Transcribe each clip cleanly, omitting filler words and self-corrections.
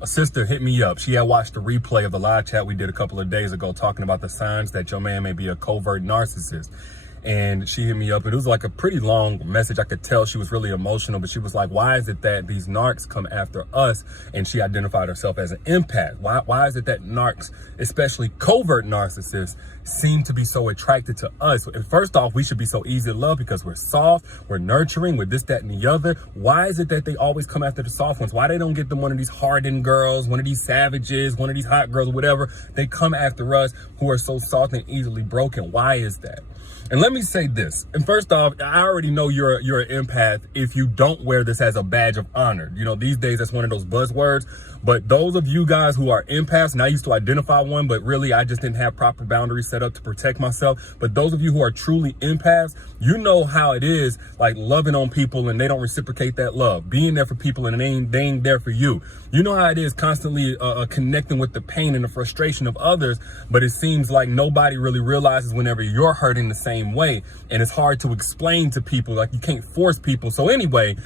a sister hit me up. She had watched the replay of the live chat we did a couple of days ago talking about the signs that your man may be a covert narcissist. And she hit me up, and it was like a pretty long message. I could tell she was really emotional, but she was like, why is it that these narcs come after us? And she identified herself as an empath. Why is it that narcs, especially covert narcissists, seem to be so attracted to us? And first off, we should be so easy to love because we're soft, we're nurturing, we're this, that, and the other. Why is it that they always come after the soft ones? Why they don't get them one of these hardened girls, one of these savages, one of these hot girls, or whatever? They come after us who are so soft and easily broken. Why is that? And let me say this. And first off, I already know you're an empath if you don't wear this as a badge of honor. You know, these days that's one of those buzzwords. But those of you guys who are empaths, and I used to identify one, but really I just didn't have proper boundaries set up to protect myself. But those of you who are truly empaths, you know how it is, like loving on people and they don't reciprocate that love, being there for people and they ain't there for you. You know how it is constantly connecting with the pain and the frustration of others, but it seems like nobody really realizes whenever you're hurting the same way. And it's hard to explain to people, like you can't force people. So anyway,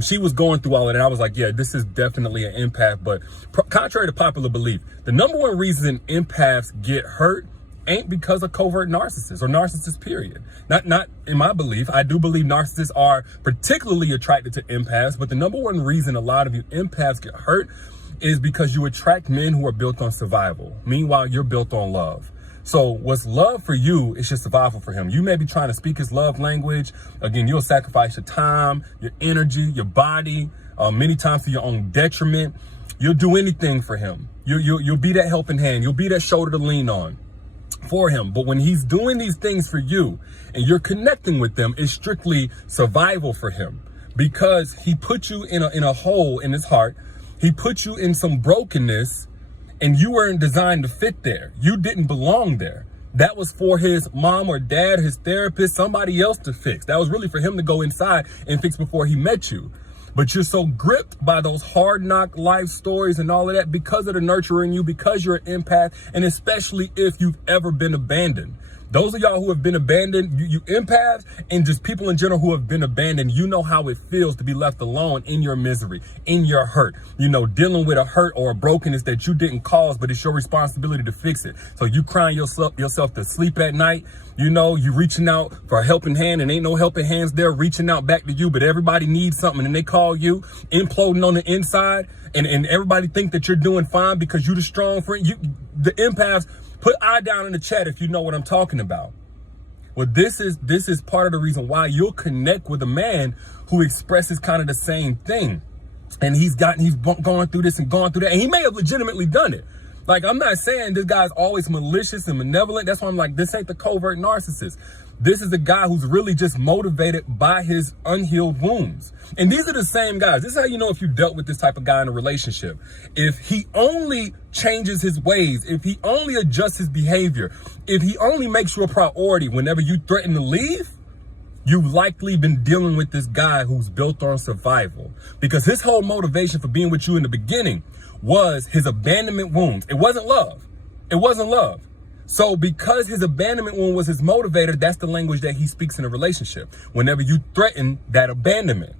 she was going through all of that. I was like, yeah, this is definitely an empath. But contrary to popular belief, the number one reason empaths get hurt ain't because of covert narcissists or narcissists, period. Not in my belief. I do believe narcissists are particularly attracted to empaths, but the number one reason a lot of you empaths get hurt is because you attract men who are built on survival. Meanwhile, you're built on love. So what's love for you is just survival for him. You may be trying to speak his love language. Again, you'll sacrifice your time, your energy, your body, many times to your own detriment. You'll do anything for him. You'll be that helping hand. You'll be that shoulder to lean on for him. But when he's doing these things for you and you're connecting with them, it's strictly survival for him because he put you in a hole in his heart. He put you in some brokenness and you weren't designed to fit there. You didn't belong there. That was for his mom or dad, his therapist, somebody else to fix. That was really for him to go inside and fix before he met you. But you're so gripped by those hard knock life stories and all of that because of the nurturing you, because you're an empath, and especially if you've ever been abandoned. Those of y'all who have been abandoned, you empaths and just people in general who have been abandoned, you know how it feels to be left alone in your misery, in your hurt, you know, dealing with a hurt or a brokenness that you didn't cause, but it's your responsibility to fix it. So you crying yourself to sleep at night, you know, you reaching out for a helping hand and ain't no helping hands there reaching out back to you, but everybody needs something and they call you imploding on the inside and everybody think that you're doing fine because you're the strong friend. The empaths, put I down in the chat if you know what I'm talking about. Well, this is part of the reason why you'll connect with a man who expresses kind of the same thing. And he's gone through this and gone through that. And he may have legitimately done it. Like, I'm not saying this guy's always malicious and malevolent. That's why I'm like, this ain't the covert narcissist. This is a guy who's really just motivated by his unhealed wounds. And these are the same guys. This is how you know if you dealt with this type of guy in a relationship. If he only changes his ways, if he only adjusts his behavior, if he only makes you a priority whenever you threaten to leave, you've likely been dealing with this guy who's built on survival. Because his whole motivation for being with you in the beginning was his abandonment wounds. It wasn't love. It wasn't love. So because his abandonment wound was his motivator, that's the language that he speaks in a relationship. Whenever you threaten that abandonment.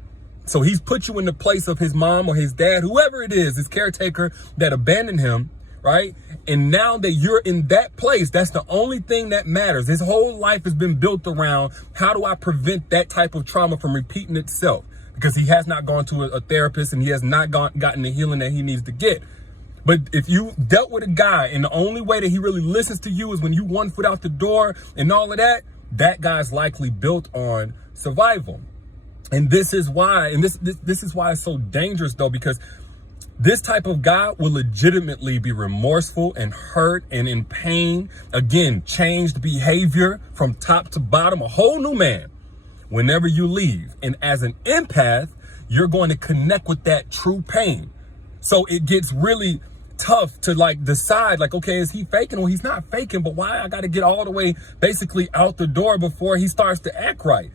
So he's put you in the place of his mom or his dad, whoever it is, his caretaker that abandoned him, right? And now that you're in that place, that's the only thing that matters. His whole life has been built around how do I prevent that type of trauma from repeating itself? Because he has not gone to a therapist and he has not gotten the healing that he needs to get. But if you dealt with a guy and the only way that he really listens to you is when you 1 foot out the door and all of that, that guy's likely built on survival. And this is why, and this is why it's so dangerous though, because this type of guy will legitimately be remorseful and hurt and in pain. Again, changed behavior from top to bottom, a whole new man whenever you leave. And as an empath, you're going to connect with that true pain. So it gets really tough to like decide like, okay, is he faking? Well, he's not faking, but why I got to get all the way basically out the door before he starts to act right?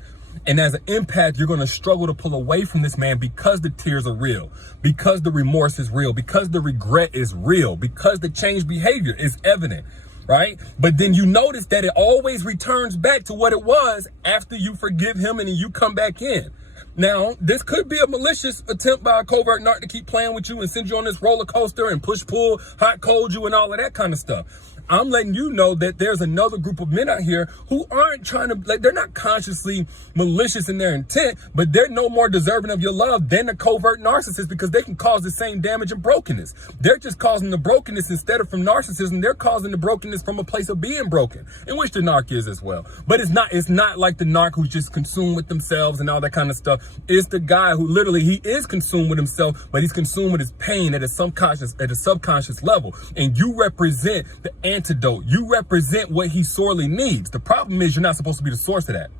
And as an empath, you're going to struggle to pull away from this man because the tears are real, because the remorse is real, because the regret is real, because the changed behavior is evident, right? But then you notice that it always returns back to what it was after you forgive him and then you come back in. Now, this could be a malicious attempt by a covert narc to keep playing with you and send you on this roller coaster and push, pull, hot, cold you and all of that kind of stuff. I'm letting you know that there's another group of men out here who aren't trying to, like, they're not consciously malicious in their intent, but they're no more deserving of your love than a covert narcissist, because they can cause the same damage and brokenness. They're just causing the brokenness instead of from narcissism. They're causing the brokenness from a place of being broken, in which the narc is as well. But it's not like the narc who's just consumed with themselves and all that kind of stuff. It's the guy who literally, he is consumed with himself, but he's consumed with his pain at a subconscious level. And you represent the antidote. You represent what he sorely needs. The problem is you're not supposed to be the source of that.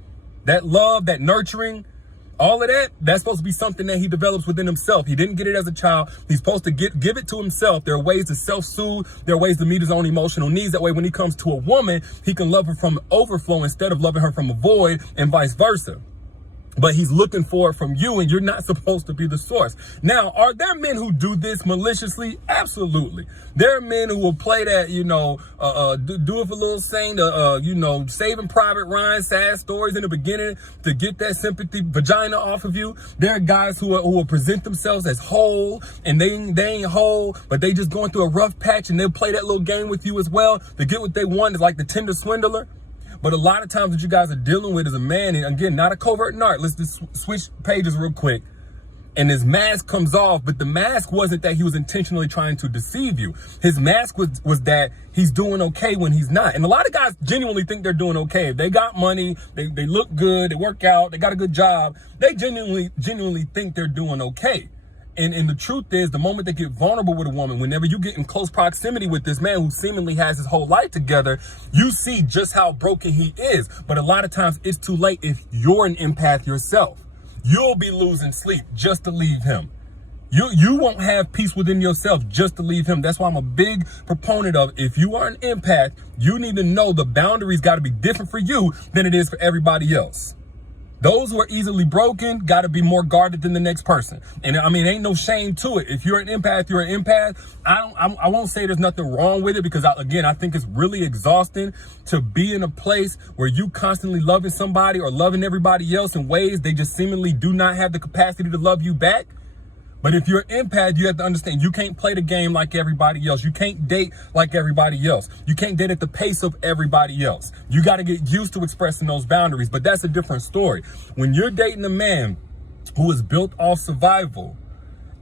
That love, that nurturing, all of that, that's supposed to be something that he develops within himself. He didn't get it as a child. He's supposed to give it to himself. There are ways to self-soothe. There are ways to meet his own emotional needs. That way, when he comes to a woman, he can love her from overflow instead of loving her from a void, and vice versa. But he's looking for it from you, and you're not supposed to be the source. Now, are there men who do this maliciously? Absolutely. There are men who will play that, do it for little saying, Saving Private Ryan, sad stories in the beginning to get that sympathy vagina off of you. There are guys who will present themselves as whole, and they ain't whole, but they just going through a rough patch, and they'll play that little game with you as well to get what they want. It's like the Tinder swindler. But a lot of times what you guys are dealing with is a man, and again, not a covert narc. Let's just switch pages real quick. And his mask comes off, but the mask wasn't that he was intentionally trying to deceive you. His mask was that he's doing okay when he's not. And a lot of guys genuinely think they're doing okay. If they got money, they look good, they work out, they got a good job, they genuinely think they're doing okay. And the truth is, the moment they get vulnerable with a woman, whenever you get in close proximity with this man who seemingly has his whole life together, you see just how broken he is. But a lot of times it's too late if you're an empath yourself. You'll be losing sleep just to leave him. You won't have peace within yourself just to leave him. That's why I'm a big proponent of, if you are an empath, you need to know the boundaries got to be different for you than it is for everybody else. Those who are easily broken got to be more guarded than the next person. And I mean, ain't no shame to it. If you're an empath, you're an empath. I won't say there's nothing wrong with it, because I think it's really exhausting to be in a place where you constantly loving somebody or loving everybody else in ways they just seemingly do not have the capacity to love you back. But if you're an empath, you have to understand you can't play the game like everybody else. You can't date like everybody else. You can't date at the pace of everybody else. You got to get used to expressing those boundaries. But that's a different story. When you're dating a man who is built off survival,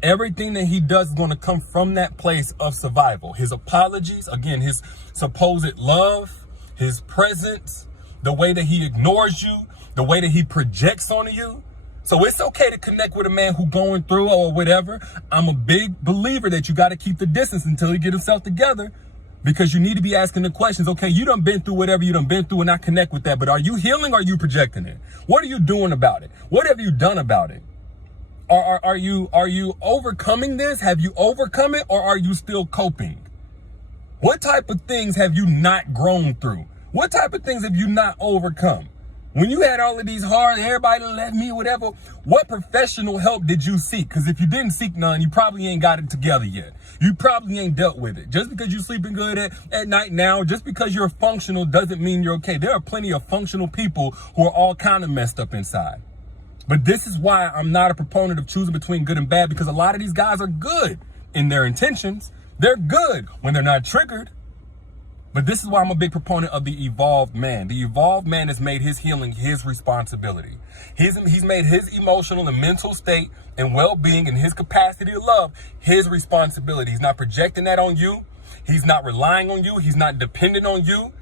everything that he does is going to come from that place of survival. His apologies, again, his supposed love, his presence, the way that he ignores you, the way that he projects onto you. So it's okay to connect with a man who going through or whatever. I'm a big believer that you got to keep the distance until he get himself together, because you need to be asking the questions. Okay, you done been through whatever you done been through, and I connect with that. But are you healing or are you projecting it? What are you doing about it? What have you done about it? Are you overcoming this? Have you overcome it, or are you still coping? What type of things have you not grown through? What type of things have you not overcome? When you had all of these hard, everybody left me, whatever, what professional help did you seek? Because if you didn't seek none, you probably ain't got it together yet. You probably ain't dealt with it. Just because you're sleeping good at night now, just because you're functional doesn't mean you're okay. There are plenty of functional people who are all kind of messed up inside. But this is why I'm not a proponent of choosing between good and bad, because a lot of these guys are good in their intentions. They're good when they're not triggered. But this is why I'm a big proponent of the evolved man. The evolved man has made his healing his responsibility. He's made his emotional and mental state and well-being and his capacity to love his responsibility. He's not projecting that on you. He's not relying on you. He's not dependent on you.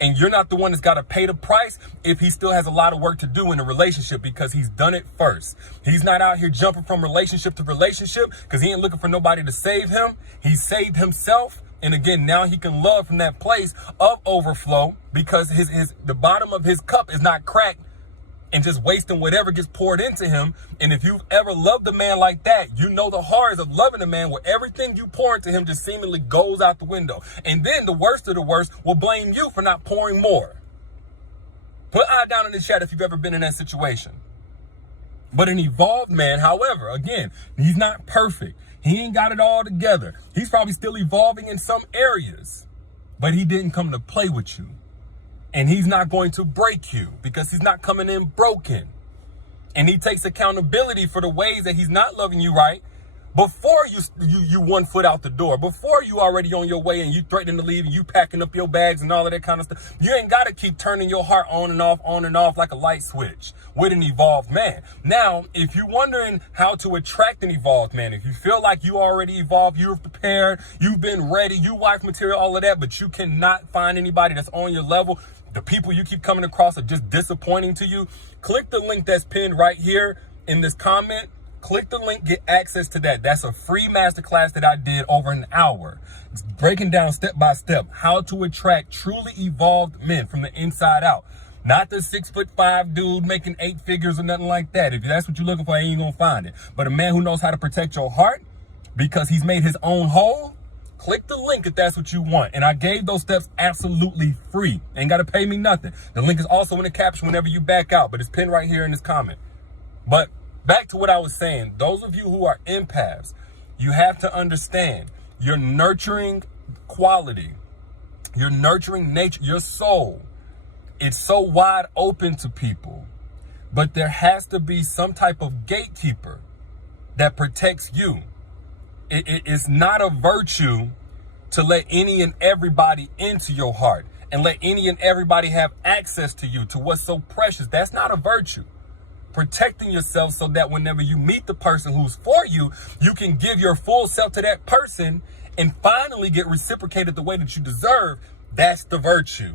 And you're not the one that's got to pay the price if he still has a lot of work to do in a relationship, because he's done it first. He's not out here jumping from relationship to relationship because he ain't looking for nobody to save him. He saved himself. And again, now he can love from that place of overflow, because the bottom of his cup is not cracked and just wasting whatever gets poured into him. And if you've ever loved a man like that, you know the horrors of loving a man where everything you pour into him just seemingly goes out the window. And then the worst of the worst will blame you for not pouring more. Put I down in the chat if you've ever been in that situation. But an evolved man, however, again, he's not perfect. He ain't got it all together. He's probably still evolving in some areas, but he didn't come to play with you. And he's not going to break you, because he's not coming in broken. And he takes accountability for the ways that he's not loving you right before you 1 foot out the door, before you already on your way and you threatening to leave and you packing up your bags and all of that kind of stuff. You ain't got to keep turning your heart on and off like a light switch with an evolved man. Now, if you're wondering how to attract an evolved man, if you feel like you already evolved, you're prepared, you've been ready, you wife material, all of that, but you cannot find anybody that's on your level, the people you keep coming across are just disappointing to you, click the link that's pinned right here in this comment. Click the link, get access to that. That's a free masterclass that I did over an hour. It's breaking down step by step how to attract truly evolved men from the inside out. Not the 6'5" dude making 8 figures or nothing like that. If that's what you're looking for, you ain't gonna find it. But a man who knows how to protect your heart because he's made his own hole, click the link if that's what you want. And I gave those steps absolutely free. Ain't gotta pay me nothing. The link is also in the caption whenever you back out, but it's pinned right here in this comment. But back to what I was saying, those of you who are empaths, you have to understand you're nurturing quality, you're nurturing nature, your soul. It's so wide open to people, but there has to be some type of gatekeeper that protects you. It's not a virtue to let any and everybody into your heart and let any and everybody have access to you, to what's so precious. That's not a virtue. Protecting yourself so that whenever you meet the person who's for you, you can give your full self to that person and finally get reciprocated the way that you deserve. That's the virtue.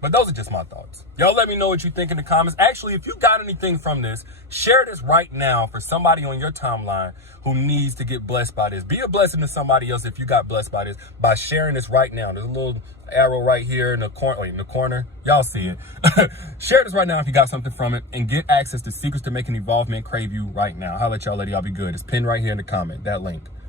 But those are just my thoughts. Y'all let me know what you think in the comments. Actually, if you got anything from this, share this right now for somebody on your timeline who needs to get blessed by this. Be a blessing to somebody else if you got blessed by this by sharing this right now. There's a little arrow right here in the corner. Y'all see it. Share this right now if you got something from it and get access to secrets to make an evolved man crave you right now. Holla at y'all later. Y'all be good. It's pinned right here in the comment, that link.